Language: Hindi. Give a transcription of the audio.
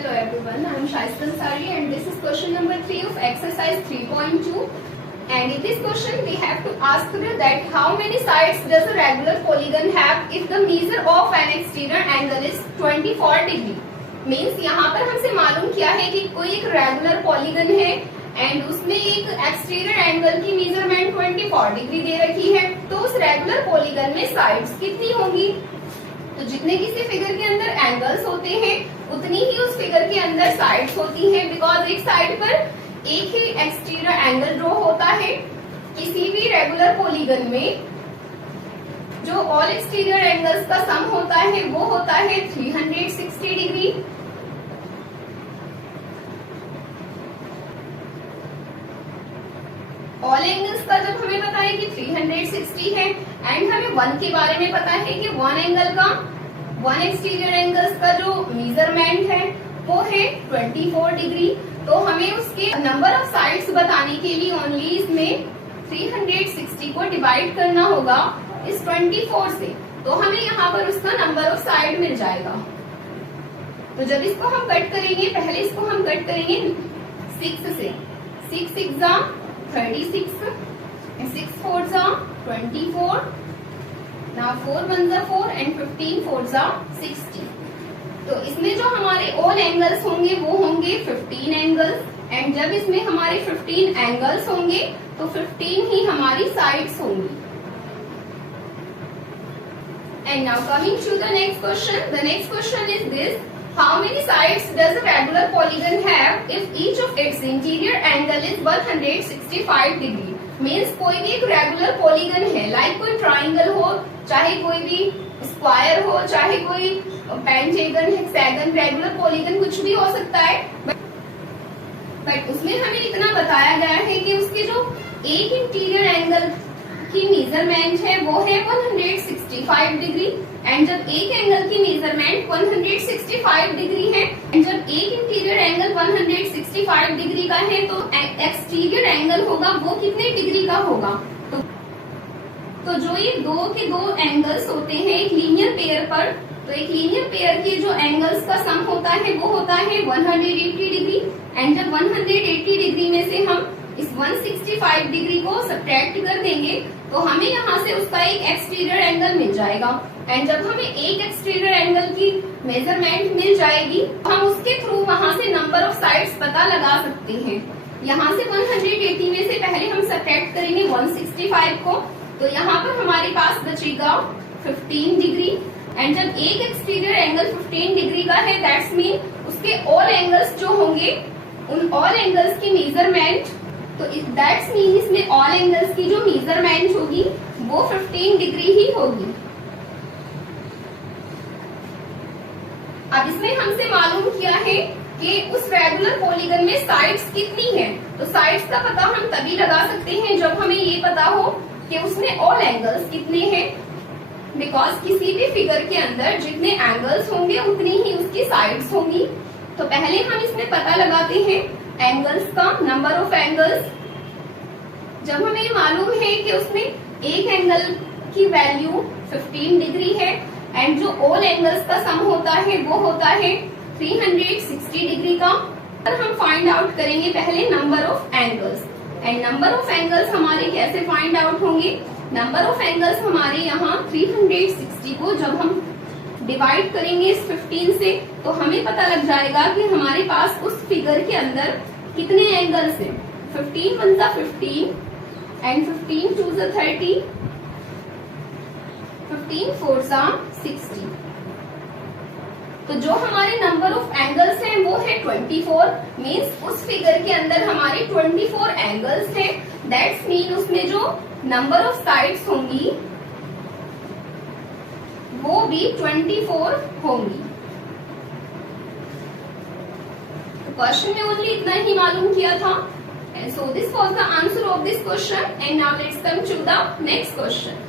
Hello everyone, I am Shaista Ansari and this is question number 3 of exercise 3.2. And in this question we have to ask that how many sides does a regular polygon have if the measure of an exterior angle is 24 degree. Means यहाँ पर हमसे मालूम किया है कि कोई एक रेगुलर पॉलीगन है एंड उसमें एक एक्सटीरियर एंगल की मेजरमेंट 24 डिग्री दे रखी है, तो उस रेगुलर पॉलीगन में साइड्स कितनी होंगी। तो जितने किसी फिगर के अंदर एंगल्स होते हैं उतनी ही उस फिगर के अंदर साइड्स होती हैं, बिकॉज एक साइड पर एक ही एक्सटीरियर एंगल ड्रॉ होता है। किसी भी रेगुलर पॉलीगन में जो ऑल एक्सटीरियर एंगल्स का सम होता है वो होता है 360 डिग्री। ऑल एंगल्स का जब हमें पता है कि 360 है एंड हमें वन के बारे में पता है कि वन एक्सटीरियर एंगल्स का जो मेजरमेंट है वो है 24 डिग्री, तो हमें उसके नंबर ऑफ साइड्स बताने के लिए ओनली इसमें 360 को डिवाइड करना होगा इस 24 से, तो हमें यहाँ पर उसका नंबर ऑफ साइड मिल जाएगा। तो जब इसको हम कट करेंगे, पहले इसको हम कट करेंगे 6 से। 6 6 36, 6 4 24, now 4 1 4 and 15 4 60। तो इसमें जो हमारे ऑल एंगल्स होंगे वो होंगे 15 एंगल्स, एंड जब इसमें हमारे 15 एंगल्स होंगे तो 15 ही हमारी साइड्स होंगी। And now coming to the next question. The next question is this: how many sides does a regular polygon have if each of its interior angle is 165 degree? Means कोई भी एक रेगुलर पॉलीगन है, लाइक कोई ट्राइंगल हो, चाहे कोई भी स्क्वायर हो, चाहे कोई पेंटागन, हेक्सागन, रेगुलर पॉलीगन कुछ भी हो सकता है, बट उसमें हमें इतना बताया गया है कि उसके जो एक इंटीरियर एंगल की मेजरमेंट है वो है 165 डिग्री, एंड जब एक एंगल की मेजरमेंट 165 डिग्री है एंड जब एक इंटीरियर एंगल 165 डिग्री का है तो एक्सटीरियर एंगल होगा वो कितने डिग्री का होगा। तो जो ये दो के दो एंगल्स होते हैं एक लीनियर पेयर पर, तो एक लीनियर पेयर के जो एंगल्स का सम होता है वो होता है 180 डिग्री, एंड जब 180 डिग्री में से हम इस 165 डिग्री को सब्ट्रैक्ट कर देंगे तो हमें यहाँ से उसका एक एक्सटीरियर एंगल मिल जाएगा, एंड जब हमें एक एक्सटीरियर एंगल की मेजरमेंट मिल जाएगी हम उसके थ्रू वहां से नंबर ऑफ साइड्स पता लगा सकते हैं। यहाँ से 180 में से पहले हम सब्ट्रैक्ट करेंगे 165 को, तो यहाँ पर हमारे पास बचेगा 15 डिग्री, एंड जब एक एक्सटीरियर एंगल 15 डिग्री का है दैट्स मीन उसके ऑल एंगल्स जो होंगे उन ऑल एंगल्स की मेजरमेंट, तो दैट्स मीन इसमें ऑल एंगल्स की जो मेजरमेंट होगी वो 15 डिग्री ही होगी। अब इसमें हमसे मालूम किया है कि उस रेगुलर पॉलीगन में साइड्स कितनी है, तो साइड्स का पता हम तभी लगा सकते हैं जब हमें ये पता हो कि उसमें ऑल एंगल्स कितने हैं, बिकॉज किसी भी फिगर के अंदर जितने एंगल्स होंगे उतनी ही उसकी साइड्स होंगी। तो पहले हम इसमें पता लगाते हैं एंगल्स का, नंबर ऑफ एंगल्स। जब हमें मालूम है कि उसमें एक एंगल की वैल्यू 15 डिग्री है एंड जो ऑल एंगल्स का सम होता है वो होता है 360 डिग्री का, और हम फाइंड आउट करेंगे पहले number of angles. And number of angles हमारे कैसे फाइंड आउट होंगे, नंबर ऑफ एंगल्स हमारे यहाँ 360 को जब हम डिवाइड करेंगे इस 15 से तो हमें पता लग जाएगा कि हमारे पास उस फिगर के अंदर कितने एंगल्स हैं। 15 1 15 एंड 15 2 30, 15 4 60। तो जो हमारे नंबर ऑफ एंगल्स हैं वो है 24, मीन्स उस फिगर के अंदर हमारे 24 एंगल्स हैं, दैट्स मीन उसमें जो नंबर ऑफ साइड्स होंगी वो भी 24 होंगी। तो क्वेश्चन में ओनली इतना ही मालूम किया था, and so this was the answer of this question, and now let's come to the next question.